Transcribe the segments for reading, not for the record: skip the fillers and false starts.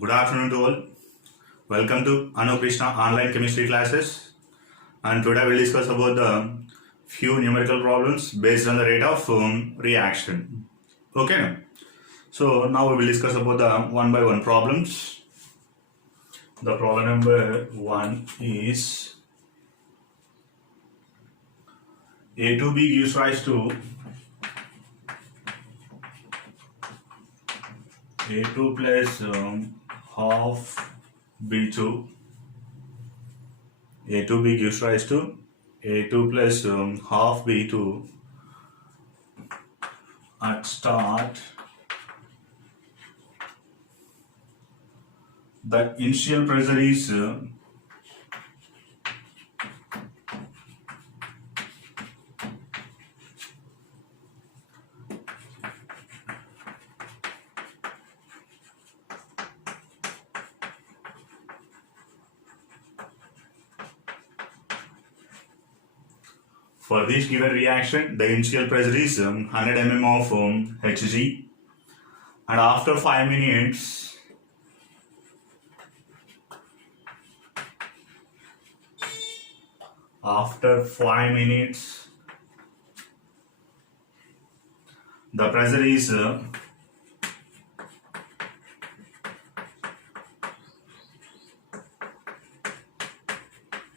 Good afternoon to all. Welcome to Anu Krishna online chemistry classes. And today we'll discuss about the few numerical problems based on the rate of reaction. Okay. So now we will discuss about the one by one problems. The problem number 1 is A to B gives rise to A2 plus half B2. A2B gives rise to A2 plus half B2 at start. The initial pressure is for this given reaction, the initial pressure is 100 mm of Hg, and after 5 minutes, the pressure is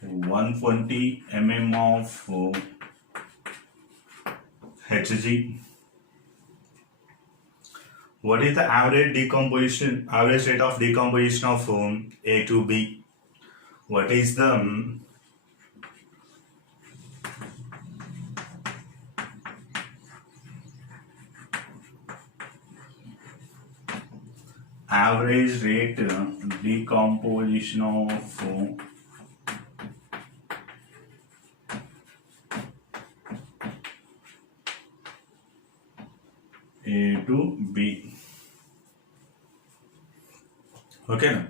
120 mm of Hg. What is the average rate of decomposition of A to B? What is the average rate decomposition of A to B? Okay.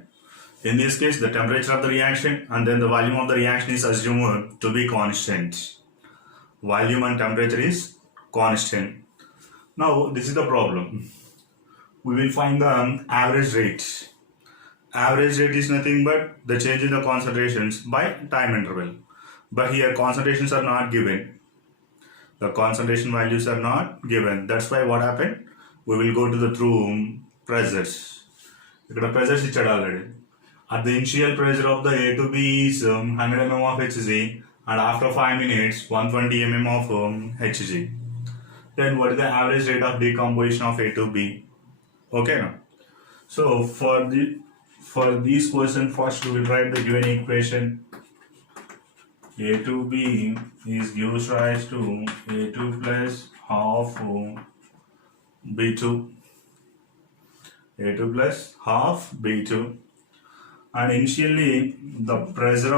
In this case, the temperature of the reaction and then the volume of the reaction is assumed to be constant. Volume and temperature is constant. Now, this is the problem. We will find the average rate. Average rate is nothing but the change in the concentrations by time interval. But here concentrations are not given. The concentration values are not given. That's why what happened? We will go to the true pressures. Here pressures is already. At the initial pressure of the A to B is 100 mm of Hg, and after 5 minutes 120 mm of Hg. Then what is the average rate of decomposition of A to B? Okay now. So for this question, first we will write the given equation. A to B gives rise to A2 plus half B2. A2 plus half B2. And initially the pressure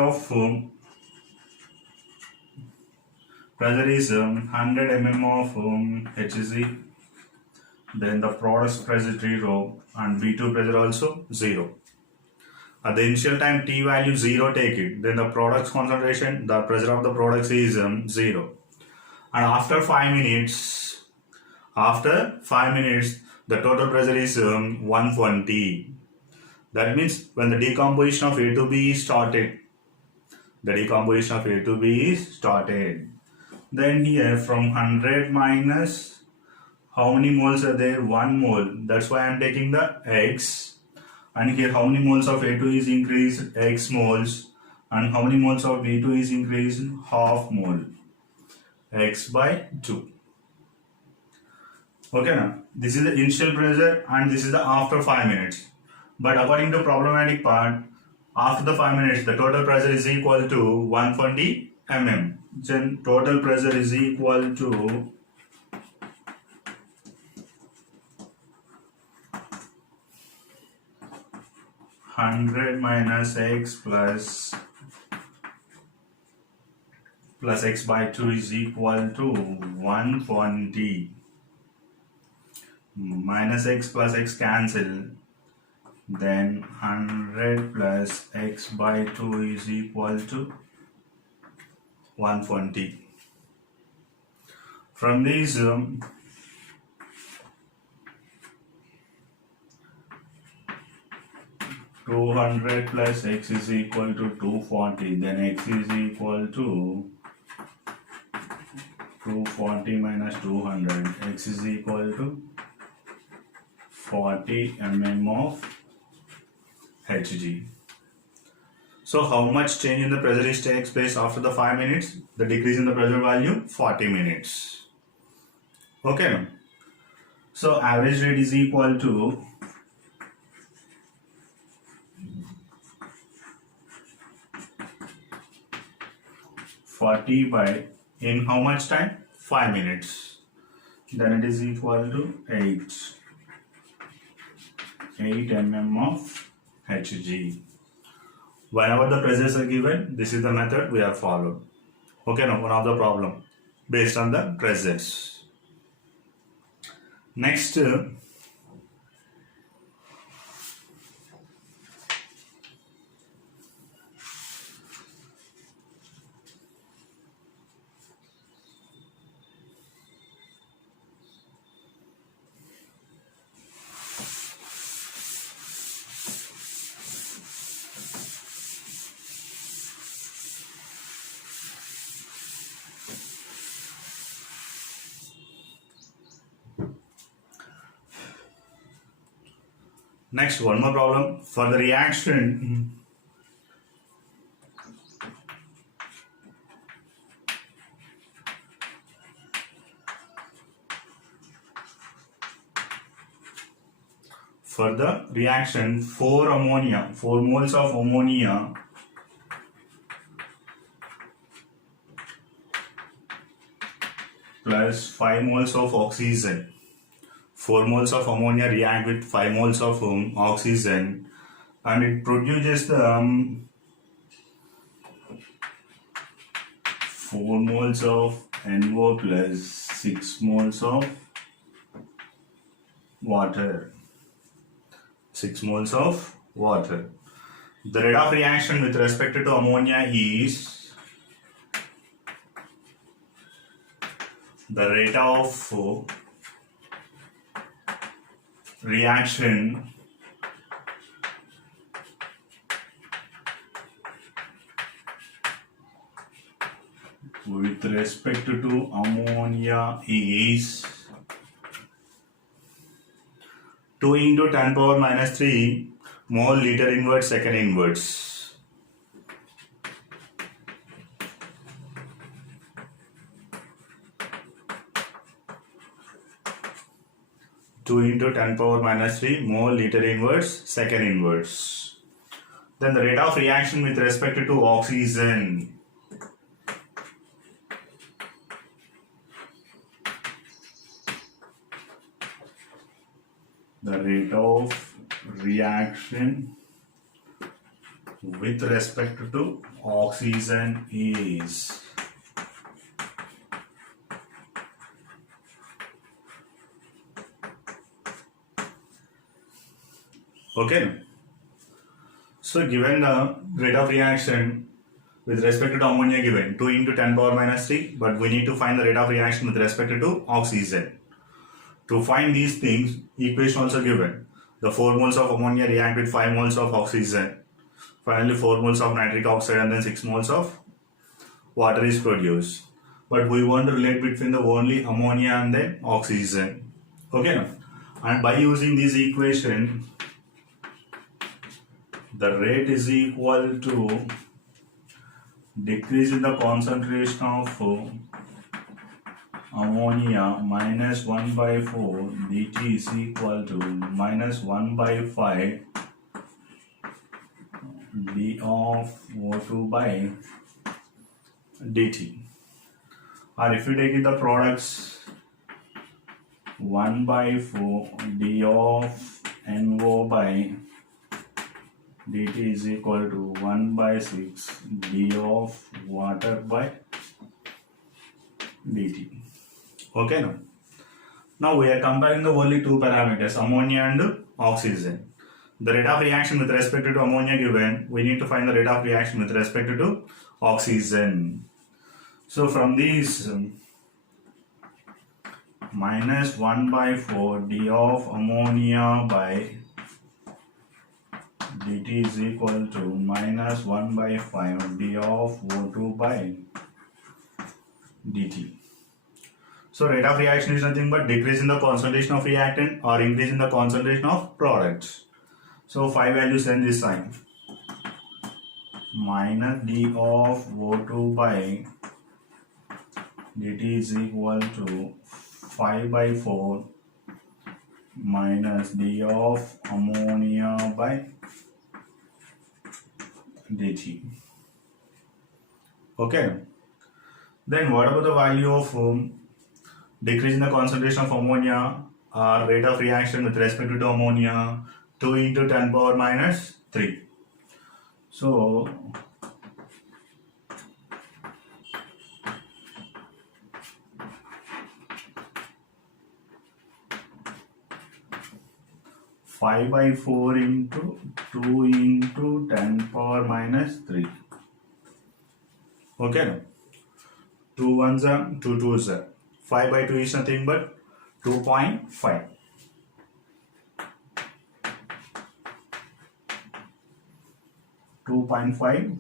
is 100 mm of Hg. Then the product pressure 0 and B2 pressure also 0. At the initial time T value 0 take it, then the product's concentration, the pressure of the products is 0. And after 5 minutes, the total pressure is 120. That means when the decomposition of A to B is started, then here from 100 minus how many moles are there? 1 mole. That's why I am taking the X. And here how many moles of A2 is increased? X moles. And how many moles of B2 is increased? Half mole. X by 2. Okay now. This is the initial pressure and this is the after 5 minutes. But according to problematic part, after the 5 minutes, the total pressure is equal to 120 mm. Then total pressure is equal to 100 minus X plus X by 2 is equal to 120. Minus X plus X cancel. Then 100 plus X by 2 is equal to 120. From these 200 plus x is equal to 240, then x is equal to 240 minus 200, x is equal to 40 mm of Hg. So how much change in the pressure is takes place after the 5 minutes? The decrease in the pressure value, 40 minutes. Okay. So average rate is equal to 40 by in how much time? 5 minutes. Then it is equal to 8 mm of Hg. Whenever the pressures are given, this is the method we have followed. Okay, now one of the problem based on the pressures. Next, one more problem for the reaction. For the reaction 4 moles of ammonia plus 5 moles of oxygen. 4 moles of ammonia react with 5 moles of oxygen and it produces the 4 moles of NO plus 6 moles of water. 6 moles of water. The rate of reaction with respect to ammonia is the rate of reaction with respect to ammonia is 2 into 10 power minus 3 mole liter inverse second inverse. Two into 10 power minus 3 mole liter inverse second inverse. Then the rate of reaction with respect to oxygen. The rate of reaction with respect to oxygen is okay. So given the rate of reaction with respect to ammonia given 2 into 10 power minus 3, but we need to find the rate of reaction with respect to oxygen. To find these things, equation also given. The 4 moles of ammonia react with 5 moles of oxygen. Finally 4 moles of nitric oxide and then 6 moles of water is produced. But we want to relate between the only ammonia and then oxygen. Okay. And by using this equation, the rate is equal to decrease in the concentration of ammonia minus 1 by 4 dt is equal to minus 1 by 5 d of O2 by dt. Or if you take the products 1 by 4 d of NO by dt is equal to 1 by 6 d of water by dt. Okay, now we are comparing the only two parameters, ammonia and oxygen. The rate of reaction with respect to ammonia given, we need to find the rate of reaction with respect to oxygen. So from these minus 1 by 4 d of ammonia by dt is equal to minus 1 by 5 d of O2 by dt. So rate of reaction is nothing but decrease in the concentration of reactant or increase in the concentration of products. So 5 values then this sign. Minus d of O2 by dt is equal to 5 by 4 minus d of ammonia by dt. Okay. Then what about the value of decrease in the concentration of ammonia or rate of reaction with respect to ammonia? 2 into 10 power minus 3. So 5 by 4 into 2 into 10 power minus 3. Okay. 2 ones are 2 twos are. 5 by 2 is nothing but 2.5. 2.5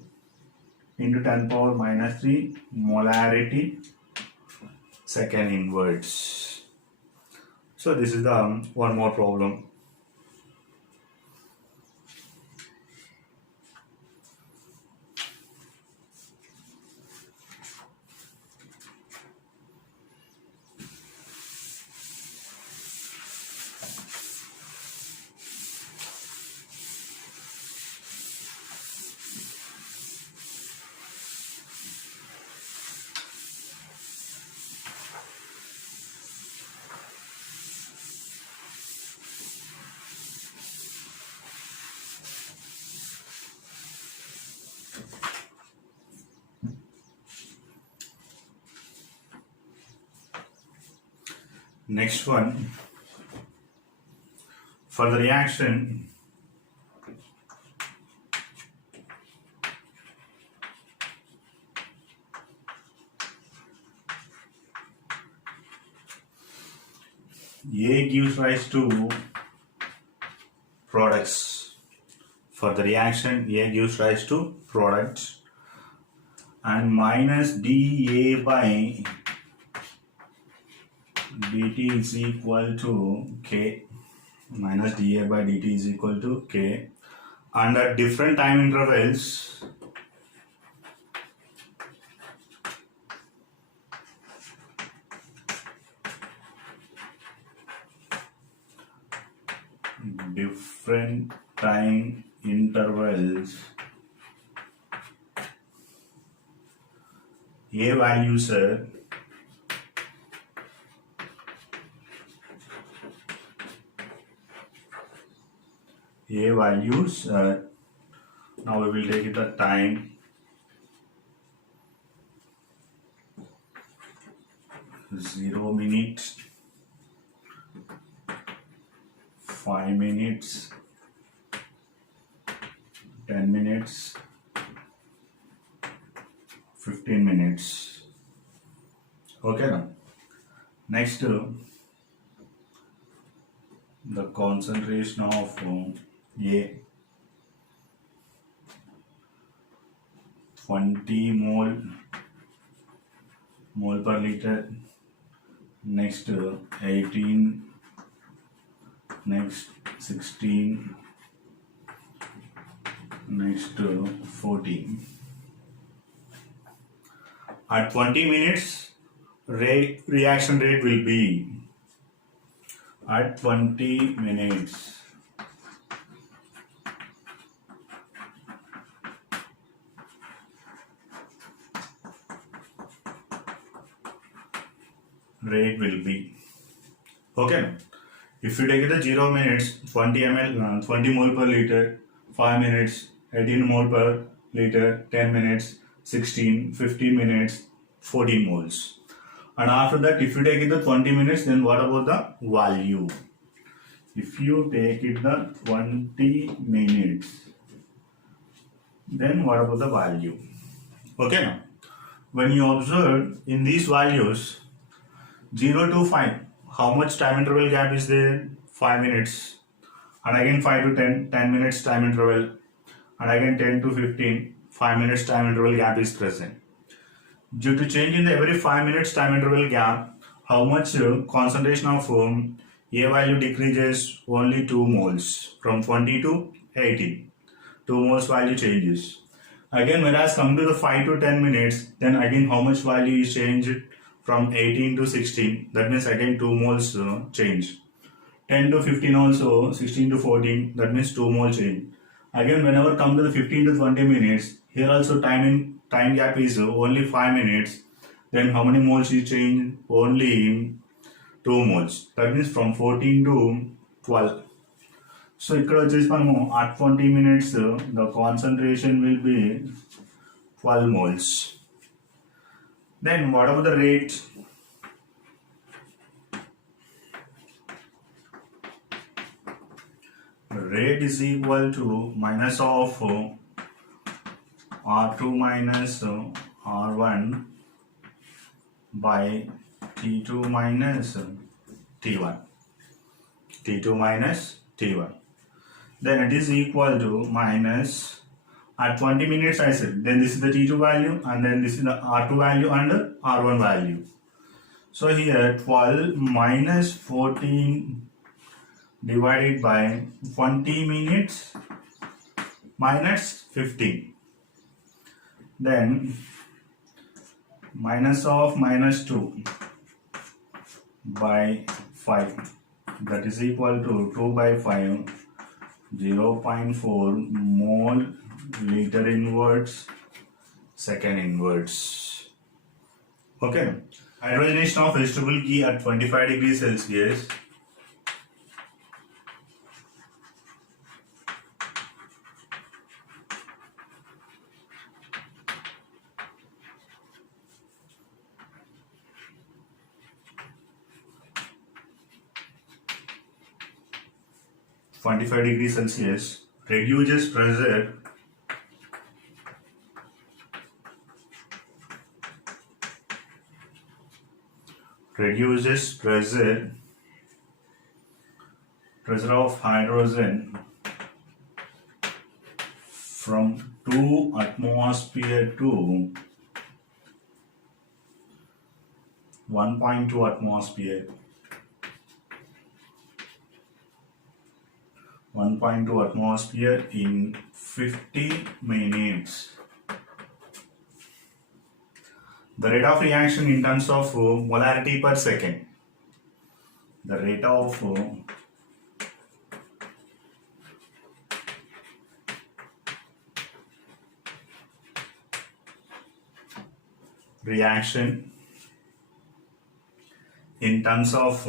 into 10 power minus 3 molarity second inverse. So this is the one more problem. Next one, for the reaction A gives rise to products. For the reaction A gives rise to products and minus dA by dt is equal to K. Minus dA by dt is equal to K. And at different time intervals, A values are now we will take it the time 0 minutes, 5 minutes, 10 minutes, 15 minutes. Okay now. Next the concentration of A 20 mole per liter, next 18, next 16, next 14. At 20 minutes reaction rate will be at 20 minutes rate will be okay. If you take it the 0 minutes 20 ml 20 mole per liter, 5 minutes 18 mole per liter, 10 minutes 16, 15 minutes 14 moles. And after that, if you take it the 20 minutes, then what about the value? If you take it the 20 minutes, then what about the value? Okay now, when you observe in these values 0 to 5, how much time interval gap is there? 5 minutes. and again 5 to 10 minutes time interval, and again 10 to 15, 5 minutes time interval gap is present. Due to change in the every 5 minutes time interval gap, how much concentration of A value decreases? Only 2 moles from 20 to 18. 2 moles value changes. Again, whereas come to the 5 to 10 minutes, then again how much value is changed from 18 to 16. That means again 2 moles change. 10 to 15 also, 16 to 14, that means 2 mole change. Again, whenever come to the 15 to 20 minutes, here also time gap is only 5 minutes. Then how many moles is change? Only 2 moles. That means from 14 to 12. So ఇక్కడ వచ్చేసి మనము at 20 minutes the concentration will be 12 moles. Then what about the rate? Rate is equal to minus of R2 minus R1 by T2 minus T1. T2 minus T1. Then it is equal to minus at 20 minutes I said. Then this is the T2 value and then this is the R2 value and R1 value. So here 12 minus 14 divided by 20 minutes minus 15. Then minus of minus 2 by 5. That is equal to 2 by 5. 0.4 mole liter inverse second inverse. Okay. Hydrogenation of vegetable ghee at 25 degrees Celsius. (25°C) reduces pressure of hydrogen from 2 atmosphere to 1.2 atmosphere. 1.2 atmosphere in 50 minutes. The rate of reaction in terms of molarity per second. The rate of reaction in terms of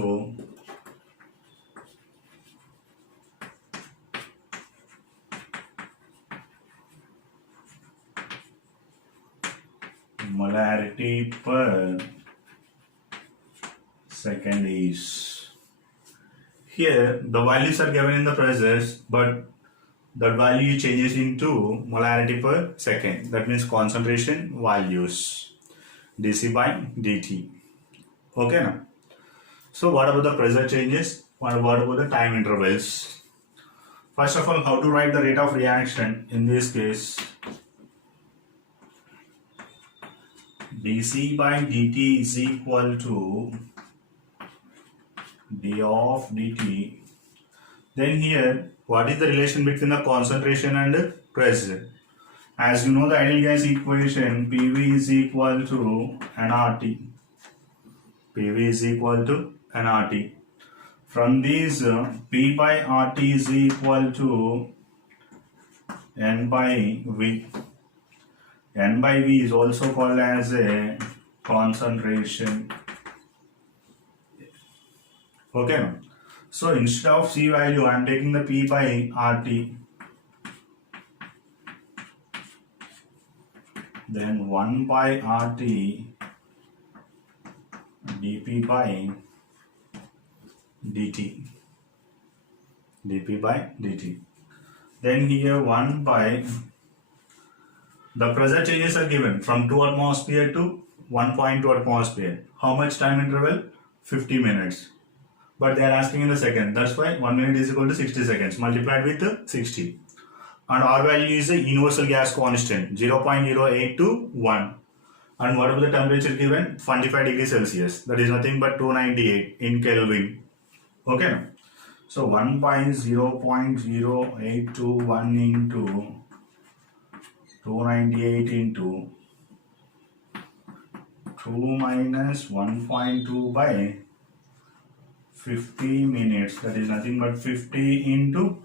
molarity per second is, here the values are given in the pressures, but that value changes into molarity per second. That means concentration values dc by dt. Okay now. So what about the pressure changes? What about the time intervals? First of all, how to write the rate of reaction? In this case, dc by dt is equal to d of dt. Then here, what is the relation between the concentration and pressure? As you know the ideal gas equation, PV is equal to nRT. PV is equal to nRT. From these, P by RT is equal to N by V. N by V is also called as a concentration. Okay. So instead of C value, I am taking the P by RT. Then 1 by RT dP by dt. dP by dt. Then here 1 by, the pressure changes are given from 2 atmosphere to 1.2 atmosphere. How much time interval? 50 minutes. but they are asking in the second. That's why 1 minute is equal to 60 seconds multiplied with 60. And R value is the universal gas constant 0.08 to 1. And what is the temperature given? 25 degrees Celsius. That is nothing but 298 in Kelvin. Okay. So 0.0821 into 298 into 2 minus 1.2 by 50 minutes. That is nothing but 50 into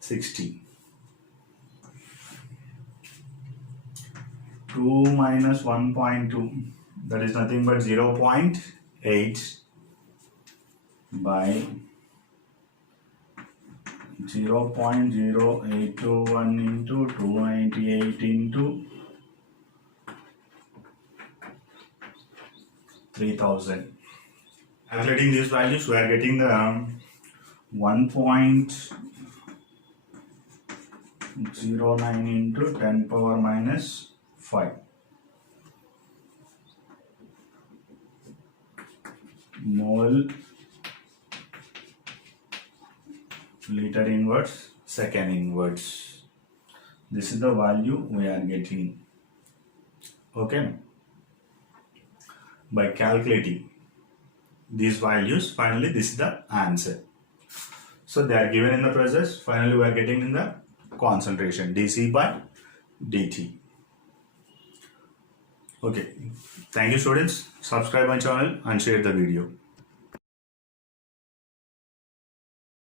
60. 2 minus 1.2, that is nothing but 0.8 by 0.0821 into 298 into 3000. Calculating these values, we are getting the 1.09 into 10 power minus 5 mole liter inverse second inverse. This is the value we are getting. Okay. By calculating these values, finally this is the answer. So they are given in the process. Finally we are getting in the concentration dC by dt. Okay, thank you students. Subscribe my channel and share the video.